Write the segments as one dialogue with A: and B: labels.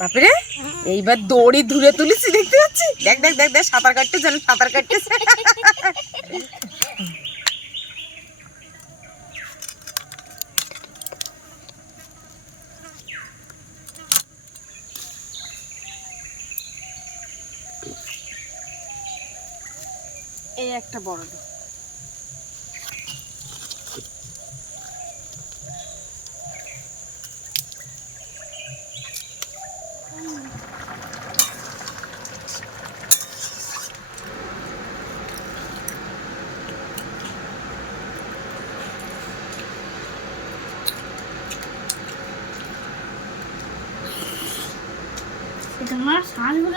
A: বাপরে এইবার দড়ি ধুলে তুলেছি, দেখতে পাচ্ছি দেখ দেখ দেখ দেখ, সাঁতার কাটতে জানি সাঁতার কাটতেছে এই একটা বড়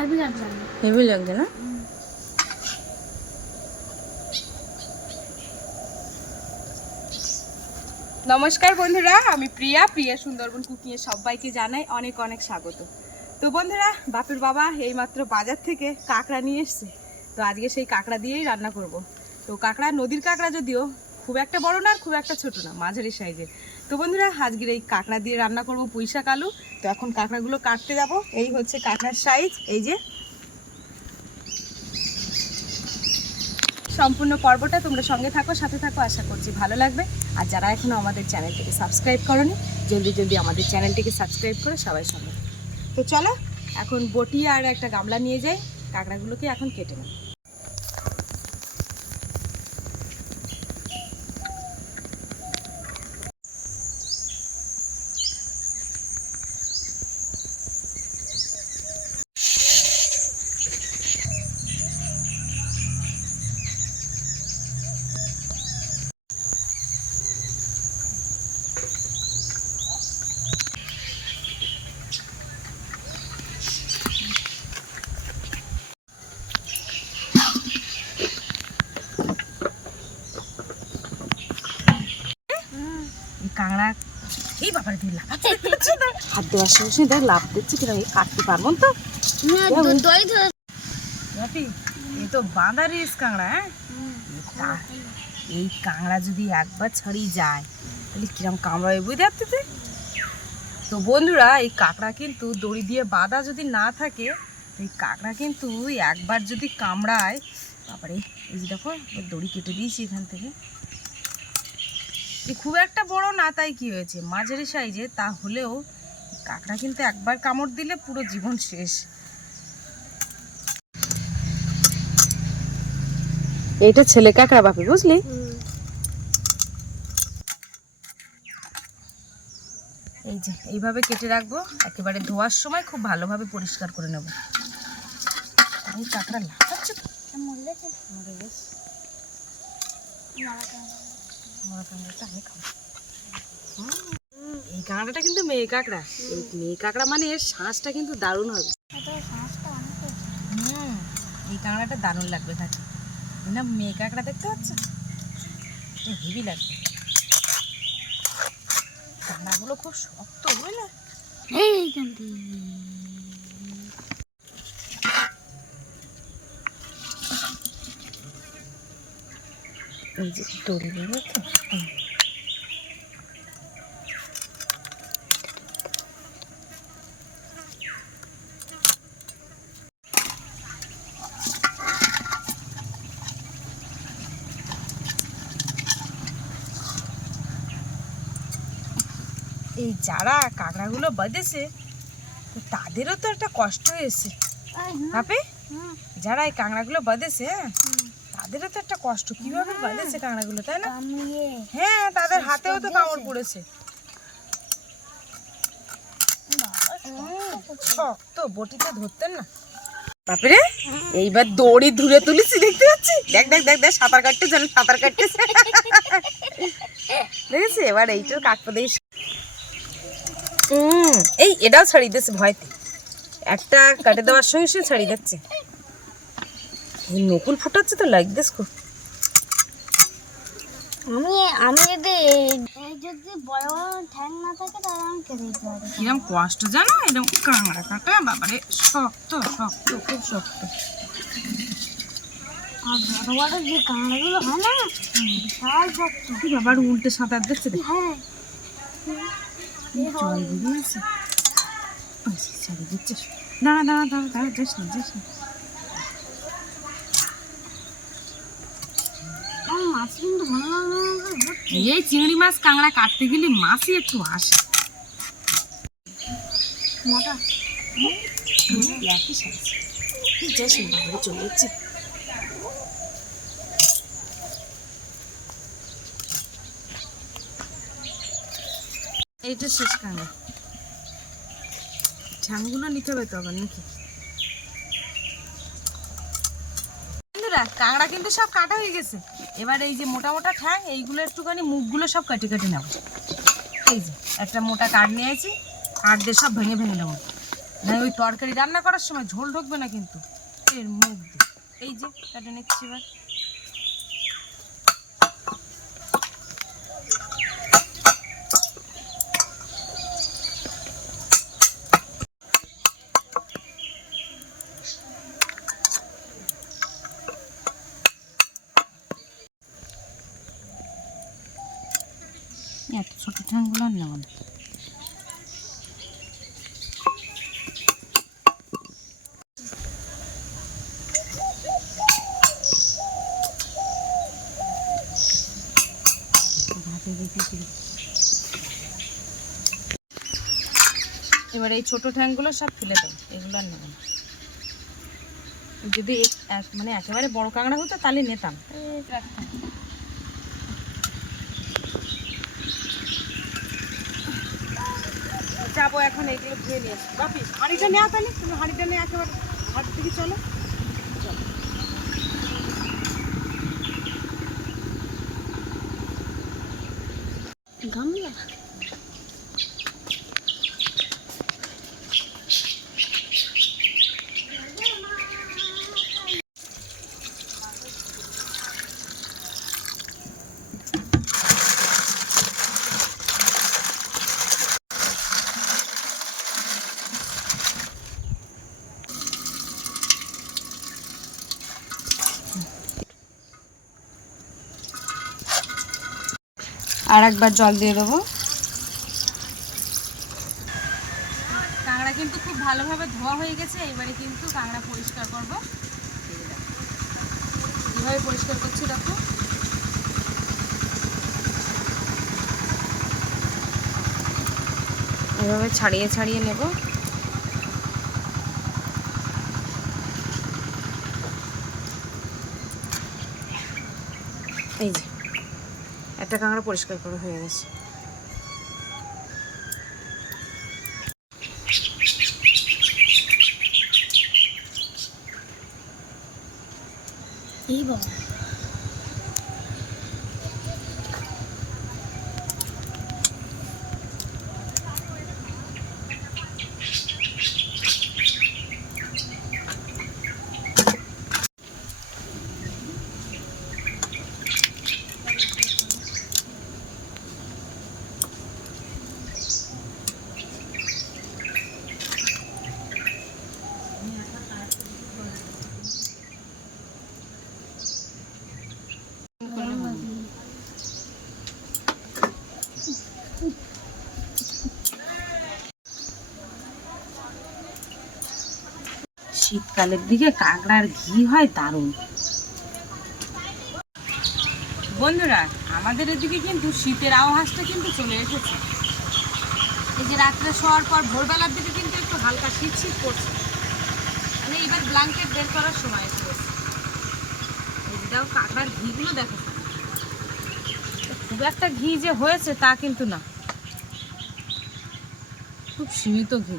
B: হেভি লাগছে
A: হেভি না? নমস্কার বন্ধুরা আমি প্রিয়া প্রিয়া সুন্দরবন কুকিংয়ে সবাইকে জানাই অনেক অনেক স্বাগত। তো বন্ধুরা বাপের বাবা এইমাত্র বাজার থেকে কাঁকড়া নিয়ে এসছে। তো আজকে সেই কাঁকড়া দিয়েই রান্না করব। তো কাঁকড়া নদীর কাঁকড়া যদিও খুব একটা বড় না আর খুব একটা ছোট না মাঝারি সাইজের তো বন্ধুরা, আজকের এই কাঁকড়া দিয়ে রান্না করব পুঁইশাক আলু। তো এখন কাঁকড়াগুলো কাটতে যাব। এই হচ্ছে কাঁকড়ার সাইজ এই যে। সম্পূর্ণ পর্বটা তোমরা সঙ্গে থাকো, সাথে থাকো, আশা করছি ভালো লাগবে। আর যারা এখনও আমাদের চ্যানেলটিকে সাবস্ক্রাইব করনি, জলদি জলদি আমাদের চ্যানেলটিকে সাবস্ক্রাইব করে সবাই সঙ্গে তো চলো, এখন বটি আর একটা গামলা নিয়ে যাই। কাঁকড়াগুলোকে এখন কেটে নেব এই কাঁকড়া এই ব্যাপারে তুই লাফাচ্ছে দেখতে পাচ্ছিস না? হাত দেওয়ার সঙ্গে সঙ্গে দেখ লাভ দিচ্ছে কিনা এই কাটতে পারব তো। এই তো কাঁকড়া হ্যাঁ? এই কাঁকড়া যদি একবার ছাড়িয়ে যায় তাহলে কিরম কামড়াবে বুঝতে পারছি তুই? তো বন্ধুরা এই কাঁকড়া কিন্তু দড়ি দিয়ে বাঁধা যদি না থাকে এই কাঁকড়া কিন্তু একবার যদি কামড়ায় তারপরে এই যে দেখো দড়ি কেটে দিয়েছি এখান থেকে। এই খুব একটা বড় না তাই কি হয়েছে? মাঝারি সাইজে তা হলেও কাঁকড়া কিন্তু একবার কামড় দিলে পুরো জীবন শেষ এটা ছেলে কাঁকড়া বাপি বুঝলি এই যে এইভাবে কেটে রাখব একেবারে ধোয়ার সময় খুব ভালোভাবে পরিষ্কার করে নেব এই কাঁকড়া লাফাচ্ছে মরে গেছে। মরা কাঁকড়াটা আমি খাব। এই কাঁকড়াটা কিন্তু মেয়ে কাঁকড়া। এই মেয়ে কাঁকড়া মানে এর শ্বাসটা কিন্তু দারুণ হবে। হুম এই কাঁকড়াটা দারুণ লাগবে থাকে না মেয়ে কাঁকড়া দেখতে পাচ্ছ? এটা হেভি লাগবে। কাঁকড়াগুলো খুব শক্ত বুঝলে?
B: এইখান থেকে
A: এই যে দড়িগুলো তো যারা কাঁকড়াগুলো বাঁধেছে তো তাদেরও তো একটা কষ্ট হয়েছে। আপে যারা এই কাঁকড়াগুলো বাঁধেছে হ্যাঁ তাদেরও তো একটা কষ্ট। কীভাবে বাঁধেছে কাঁকড়াগুলো তাই না? হ্যাঁ তাদের হাতেও তো কামড় পড়েছে। শক্ত বটিতে ধরতেন না। বাপরে এইবার দড়ি ধুলে তুলেছি দেখতে পাচ্ছি? দেখ দেখ দেখ দেখ সাঁতার কাটতে জানি সাঁতার কাটতেছে। দেখেছি এবার এইটার কাটতে হুম এই এটাও ছাড়িয়ে দিচ্ছে ভয়তে। একটা কাটে দেওয়ার সঙ্গে সঙ্গে ছাড়িয়ে দিচ্ছে। এই নকুল ফুটাচ্ছে তো লাইক দিস খুব।
B: আমি আমি যদি এই- এই যদি বড় বড় ঠ্যাং না থাকে তাহলে আমি কেটে দিতে পারি।
A: কিরম কষ্ট জানো? এরকম কাঁকড়া কাটা বাবারে শক্ত শক্ত খুব শক্ত।
B: আর বড় বড় যে কাঁকড়াগুলো হয় না বিশাল শক্ত।
A: বাবার উল্টে সাঁতার দিচ্ছে?
B: হ্যাঁ।
A: দাঁড়া দাঁড়া দাঁড়া দাঁড়া যাস না যাস এই চিংড়ি মাছ কাঁকড়া কাটতে গেলে মাছই একটু আসে
B: মোটা
A: চলে যাচ্ছে এইটা শেষ কাঁকড়া ঠ্যাংগুলো নিতে হবে তো আবার নাকি? কাঁকড়া কিন্তু সব কাটা হয়ে গেছে। এবার এই যে মোটা মোটা ঠ্যাং, এইগুলো একটুখানি মুখগুলো সব কেটে কেটে নেব। এই যে, একটা মোটা কাঠ নিয়েছি, কাঠ দিয়ে সব ভেঙে ভেঙে নেব। না ওই তরকারি রান্না করার সময় ঝোল ঢুকবে না কিন্তু। এর মুখ দিয়ে। এই যে, কেটে নিচ্ছি এবার। এত ছোট ঠ্যাংগুলো নেব এবার এই ছোট ঠ্যাংগুলো সব ফেলে দাও, এগুলো আর নেব যদি মানে একেবারে বড় কাঁকড়া হতো তাহলে নিতাম। যাব এখন এইগুলো ধুয়ে নিয়ে আসি বাপি, হাঁড়িটা নেওয়া তাহলে। তুমি হাঁড়িটা নিয়ে একেবারে হাঁড়ি থেকে চলো।
B: গামলা?
A: আর একবার জল দিয়ে দেবো। কাঁকড়া কিন্তু খুব ভালোভাবে ধোয়া হয়ে গেছে, এবারে কিন্তু কাঁকড়া পরিষ্কার করব। কীভাবে পরিষ্কার করছি, দেখো। এভাবে ছাড়িয়ে ছাড়িয়ে নেব। এই যে। একটা কাঁকড়া পরিষ্কার করা হয়ে গেছে।
B: এই বাবা
A: শীতকালের দিকে কাঁকড়ার ঘি হয় দারুণ। বন্ধুরা, আমাদের এদিকে কিন্তু শীতের আবহাওয়াটা কিন্তু চলে এসেছে। এই যে রাত্রে শোয়ার পর ভোরবেলার দিকে কিন্তু একটু হালকা শীত শীত করছে। মানে এবার ব্ল্যাঙ্কেট বের করার সময় পড়ছে এই যে দেখো কাঁকড়ার ঘিগুলো দেখো। খুব একটা ঘি যে হয়েছে তা কিন্তু না। খুব সীমিত ঘি।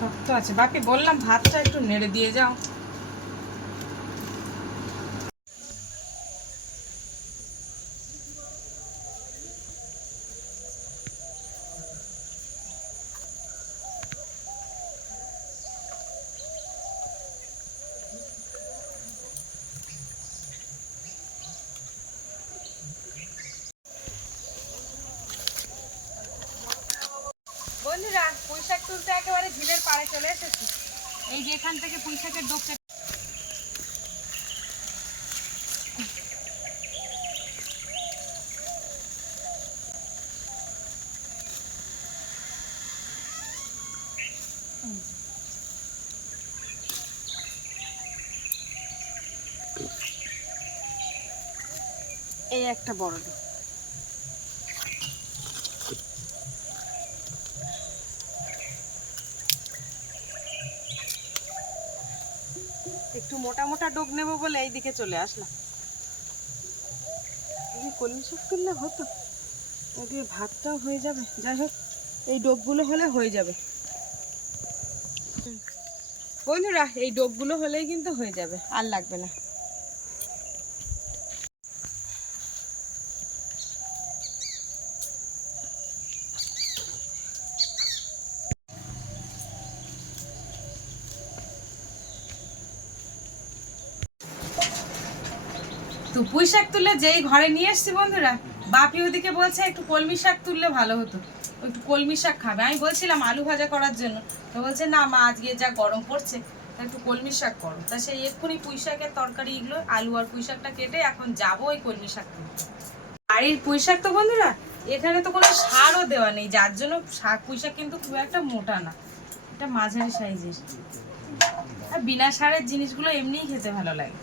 A: শক্ত আছে। বাকি বললাম ভাতটা একটু নেড়ে দিয়ে যাও পাড়ে চলে এসেছি এই যে এখান থেকে পুঁই শাকের ডোক কেটে- এই একটা বড় ডোক একটু মোটা মোটা ডোক নেব বলে এইদিকে চলে আসলাম। কলমি শাক হতো। ভাতটাও হয়ে যাবে। যাই হোক, এই ডোকগুলো হলে হয়ে যাবে। বন্ধুরা, এই ডোকগুলো হলেই কিন্তু হয়ে যাবে, আর লাগবে না। পুঁই শাক তুললে যেই ঘরে নিয়ে এসছি বন্ধুরা, বাপি ওদিকে বলছে একটু কলমি শাক তুললে ভালো হতো। একটু কলমি শাক খাবে। আমি বলছিলাম আলু ভাজা করার জন্য। তো বলছে, না মা, আজকে যা গরম পড়ছে একটু কলমি শাক করো। তা সেই এক্ষুনি পুঁই শাকের তরকারি এগুলো, আলু আর পুঁই শাকটা কেটে এখন যাব ওই কলমি শাক বাড়ির পুঁই শাক তো বন্ধুরা, এখানে তো কোনো সারও দেওয়া নেই। যার জন্য শাক পুঁই শাক কিন্তু খুব একটা মোটা না। এটা মাঝারি সাইজের। আর বিনা সারের জিনিসগুলো এমনিই খেতে ভালো লাগে।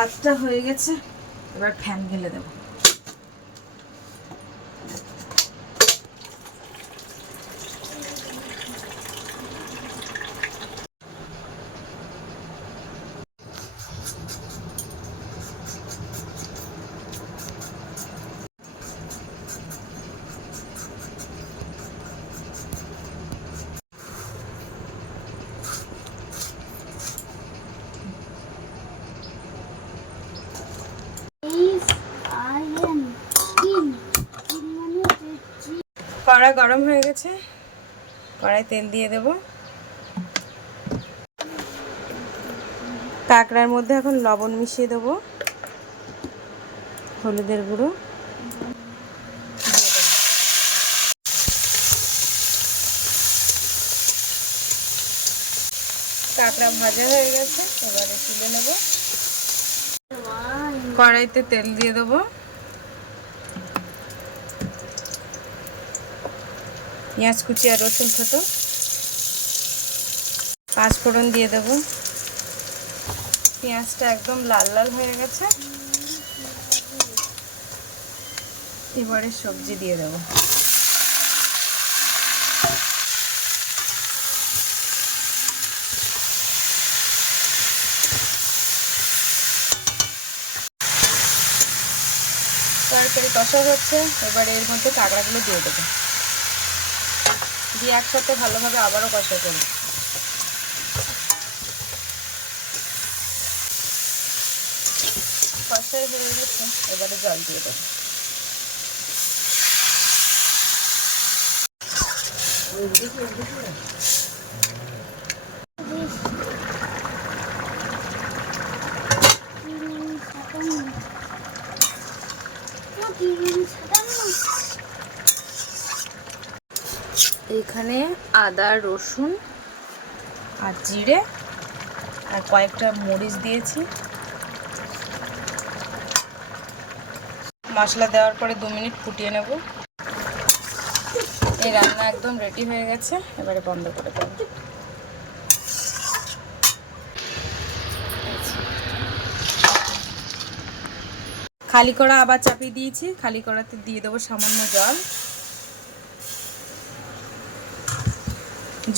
A: ভাতটা হয়ে গেছে এবার ফ্যান গেলে দেবো
B: এইচ আই এন কিন কিন মানে হচ্ছে চি-
A: কড়া গরম হয়ে গেছে। কড়াই তেল দিয়ে দেব। কাঁকড়ার মধ্যে এখন লবণ মিশিয়ে দেব। হলুদের গুঁড়ো। কাঁকড়া ভাজা হয়ে গেছে, এবারে তুলে নেব। কড়াইতে তেল দিয়ে দেবো। পেঁয়াজ কুচি আর রসুন ছোটো। পাঁচ ফোড়ন দিয়ে দেব। পেঁয়াজটা একদম লাল লাল হয়ে গেছে। এবারে সবজি দিয়ে দেবো। তরকারি কষা হচ্ছে। এবারে এর মধ্যে কাঁকড়াগুলো দিয়ে দেবো। দিয়ে একসাথে ভালোভাবে আবারও কষা করি কষাই হয়ে গেছে এবারে জল দিয়ে দেবো।
B: তিন
A: এখানে আদা, রসুন আর জিরে আর কয়েকটা মরিচ দিয়েছি। মশলা দেওয়ার পরে দু মিনিট ফুটিয়ে নেব। এই রান্না একদম রেডি হয়ে গেছে, এবারে বন্ধ করে দেবো। খালি কড়া আবার চাপিয়ে দিয়েছি, খালি কড়াতে দিয়ে দেবো সামান্য জল।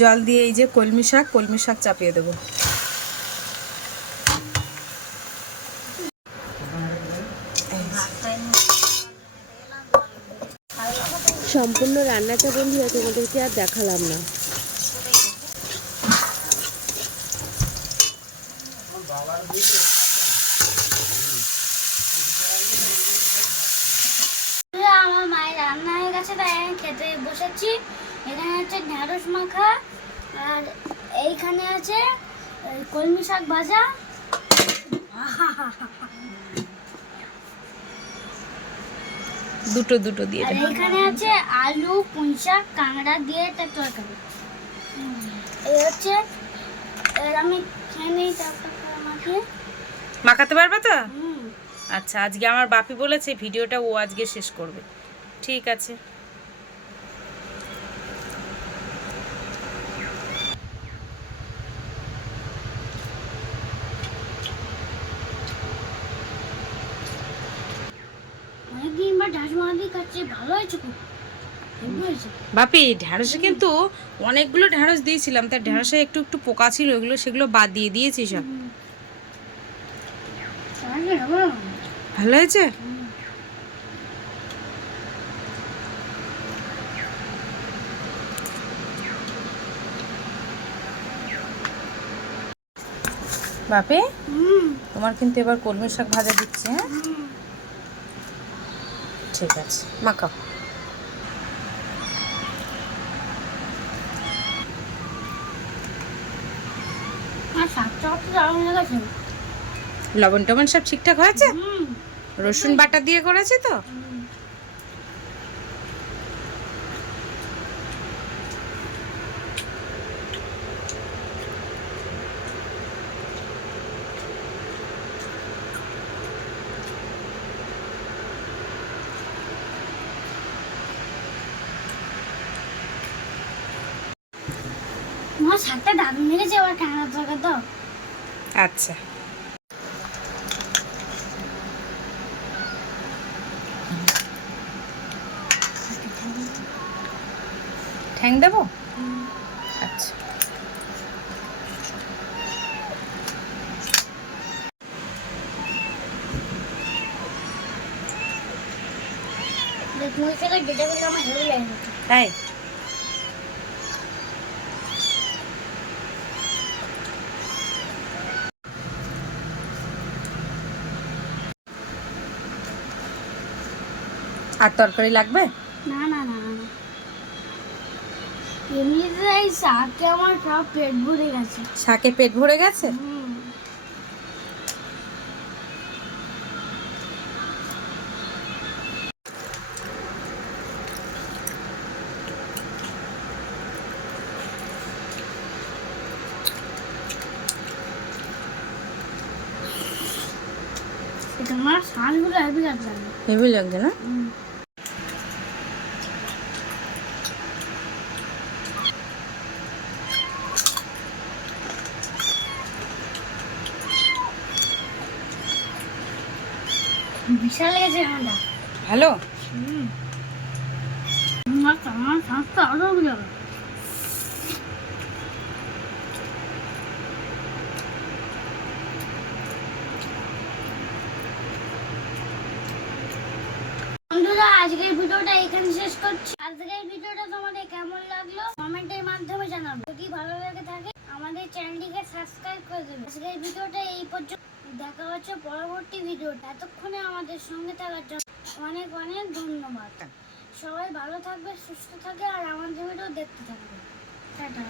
A: জল দিয়ে এই যে কলমি শাক কলমি শাক চাপিয়ে দেব। সম্পূর্ণ রান্নাটা বন্ধুরা তোমাদেরকে আর দেখালাম না।
B: কলমি শাক ভাজা?
A: দুটো দুটো দিয়ে
B: আর এখানে আছে আলু পুঁই শাক কাঁকড়া দিয়ে একটা তরকারি। এই হচ্ছে এর আমি খেয়ে নিই তারপর
A: মাখাতে পারবে তো? আচ্ছা আজকে আমার বাপি বলেছে ভিডিওটা ও আজকে শেষ করবে। ঠিক আছে
B: অনেকদিন বা ঢাস মারা দিয়ে খাচ্ছি ভালো হয়েছে খুব হেভি হয়েছে
A: বাপি ঢ্যাঁড়সে কিন্তু অনেকগুলো ঢ্যাঁড়স দিয়েছিলাম তার ঢ্যাঁড়সে একটু একটু পোকা ছিল ওগুলো সেগুলো বাদ দিয়ে দিয়েছি সব? ভালো হয়েছে? বাপি, তোমার কিন্তু এবার কলমি শাক ভাজা দিচ্ছে হ্যাঁ? ঠিক আছে। মাখাও
B: আর শাকটা অত দারুণ লেগেছে
A: লবণ টবণ সব ঠিকঠাক হয়েছে? রসুন বাটা দিয়ে করেছে তো।
B: আমার শাকটা দারুণ লেগেছে এবার কাঁকড়া তরকারি তো
A: আচ্ছা। ঠ্যাং দেবো? আচ্ছা। তাই? আর তরকারি লাগবে?
B: না না না না না। এমনিতে এই শাকে আমার সব পেট ভরে গেছে।
A: শাকে পেট ভরে গেছে?
B: শ্বাসগুলো হেভি লাগছে।
A: হেভি লাগছে না?
B: লেগেছে
A: ভালো?
B: হুম। বন্ধুরা আজকের ভিডিওটা এখানে শেষ করছি। আজকের ভিডিওটা তোমাদের কেমন লাগল? কমেন্টের মাধ্যমে জানাবে। যদি ভালো লেগে থাকে আমাদের চ্যানেলটিকে সাবস্ক্রাইব করে দেবে। আজকের ভিডিওটা এই পর্যন্ত। দেখা হচ্ছে পরবর্তী ভিডিওটা। এতক্ষণে আমাদের সঙ্গে থাকার জন্য অনেক অনেক ধন্যবাদ। সবাই ভালো থাকবে, সুস্থ থাকে আর আমাদের ভিডিও দেখতে থাকবে। টাটা।